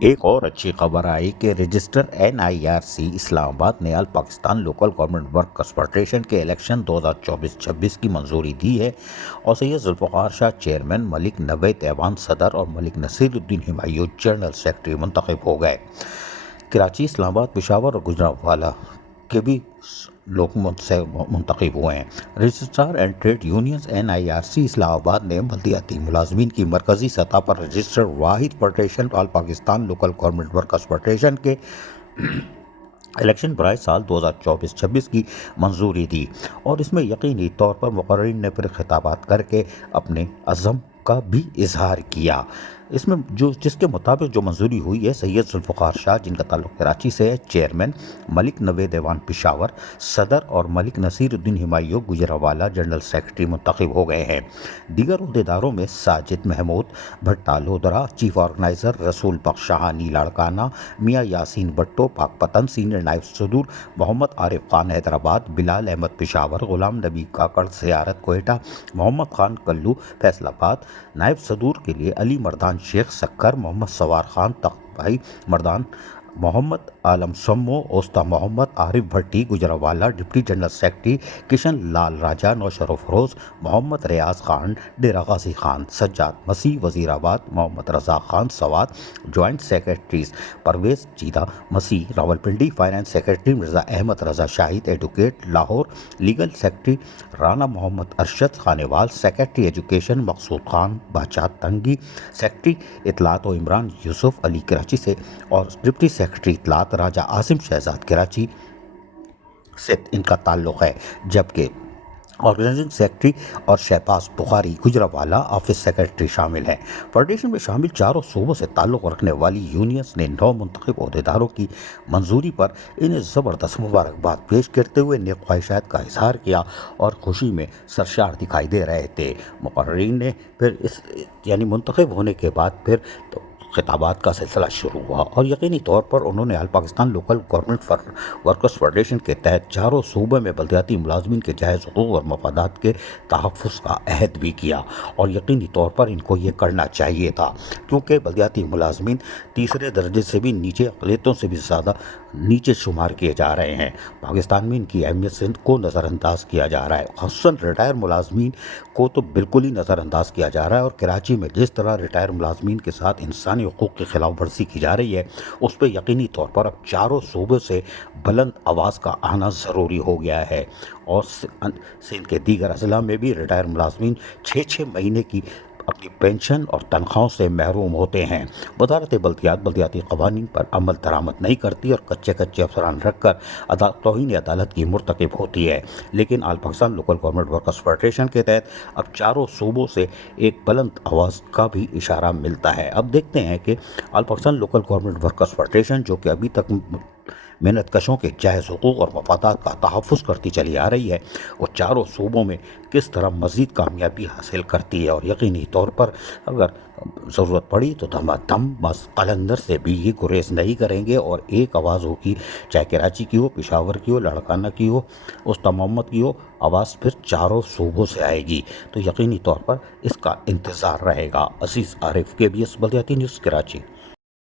ایک اور اچھی خبر آئی کہ رجسٹر NIRC اسلام آباد نے all Pakistan local government workers federation کے الیکشن 2024-26 کی منظوری دی ہے اور سید ذوالفقار شاہ چیئرمین، ملک نوید ایوان صدر اور ملک نصیر الدین ہمایوں جنرل سیکرٹری منتخب ہو گئے۔ کراچی، اسلام آباد، پشاور اور گجرانوالہ کے بھی لوگ منتخب ہوئے ہیں۔ Registrar and trade unions NIRC Islamabad نے بلدیاتی ملازمین کی مرکزی سطح پر رجسٹر واحد federation all Pakistan local government workers federation کے الیکشن برائے سال 2024-26 کی منظوری دی اور اس میں یقینی طور پر مقررین نے پھر خطابات کر کے اپنے عزم کا بھی اظہار کیا۔ اس میں جس کے مطابق جو منظوری ہوئی ہے، سید ذوالفقار شاہ جن کا تعلق کراچی سے ہے چیئرمین، ملک نوید ایوان پشاور صدر اور ملک نصیر الدین ہمایوں گجرانوالہ جنرل سیکرٹری منتخب ہو گئے ہیں۔ دیگر عہدیداروں میں ساجد محمود بھٹا لودھرا، چیف آرگنائزر رسول بخش شاہانی لاڑکانہ، میاں یاسین بھٹو پاک پتن، سینئر نائب صدور محمد عارف خان حیدرآباد، بلال احمد پشاور، غلام نبی کاکڑ زیارت کوئٹہ، محمد خان کلو فیصل آباد، نائب صدور کے لیے علی مردان شیخ سکھر، محمد سوار خان تخت بھائی مردان، محمد عالم سمو، اوستا Muhammad Arif Bhatti Gujranwala, deputy general secretary Kishan Lal Raja نوشر و فروز، محمد ریاض Khan Dera Ghazi Khan, Sajjad Masih Wazirabad, Muhammad Raza Khan Swat, joint secretaries Pervez چیدہ Masih Rawalpindi, finance secretary Mirza Ahmed Raza Shahid advocate Lahore, legal secretary Rana Muhammad Arshad Khanewal, secretary education Maqsood Khan Bacha Tangi, secretary اطلاعات و عمران یوسف علی کراچی سے اور ڈپٹی سیکرٹری اطلاعات راجہ عاصم شہزاد کراچی سے ان کا تعلق ہے، جبکہ آرگنائزنگ سیکرٹری اور شہباز بخاری گجرانوالہ آفس سیکرٹری شامل ہیں۔ فیڈریشن میں شامل چاروں صوبوں سے تعلق رکھنے والی یونینز نے 9 منتخب عہدیداروں کی منظوری پر انہیں زبردست مبارکباد پیش کرتے ہوئے نیک خواہشات کا اظہار کیا اور خوشی میں سرشار دکھائی دے رہے تھے۔ مقررین نے پھر منتخب ہونے کے بعد پھر خطابات کا سلسلہ شروع ہوا اور یقینی طور پر انہوں نے all Pakistan local government workers federation کے تحت چاروں صوبوں میں بلدیاتی ملازمین کے جائز حقوق اور مفادات کے تحفظ کا عہد بھی کیا اور یقینی طور پر ان کو یہ کرنا چاہیے تھا، کیونکہ بلدیاتی ملازمین تیسرے درجے سے بھی نیچے، اقلیتوں سے بھی زیادہ نیچے شمار کیے جا رہے ہیں۔ پاکستان میں ان کی اہمیت کو نظر انداز کیا جا رہا ہے، خصوصاً ریٹائر ملازمین کو تو بالکل ہی نظر انداز کیا جا رہا ہے، اور کراچی میں جس طرح ریٹائر ملازمین کے ساتھ انسانی حقوق کی خلاف ورزی کی جا رہی ہے، اس پہ یقینی طور پر اب چاروں صوبوں سے بلند آواز کا آنا ضروری ہو گیا ہے، اور سندھ کے دیگر اضلاع میں بھی ریٹائر ملازمین 6 مہینے کی اپنی پینشن اور تنخواہوں سے محروم ہوتے ہیں۔ وزارت بلدیات بلدیاتی قوانین پر عمل درآمد نہیں کرتی اور کچے افسران رکھ کر توہین عدالت کی مرتکب ہوتی ہے، لیکن all Pakistan local government workers federation کے تحت اب چاروں صوبوں سے ایک بلند آواز کا بھی اشارہ ملتا ہے۔ اب دیکھتے ہیں کہ all Pakistan local government workers federation, جو کہ ابھی تک محنت کشوں کے جائز حقوق اور مفادات کا تحفظ کرتی چلی آ رہی ہے، وہ چاروں صوبوں میں کس طرح مزید کامیابی حاصل کرتی ہے، اور یقینی طور پر اگر ضرورت پڑی تو دھما دھم قلندر سے بھی یہ گریز نہیں کریں گے، اور ایک آواز ہوگی، چاہے کراچی کی ہو، پشاور کی ہو، لاڑکانہ کی ہو، اوستا محمد کی ہو، آواز پھر چاروں صوبوں سے آئے گی، تو یقینی طور پر اس کا انتظار رہے گا۔ عزیز عارف، KBS بلدیاتی نیوز، کراچی۔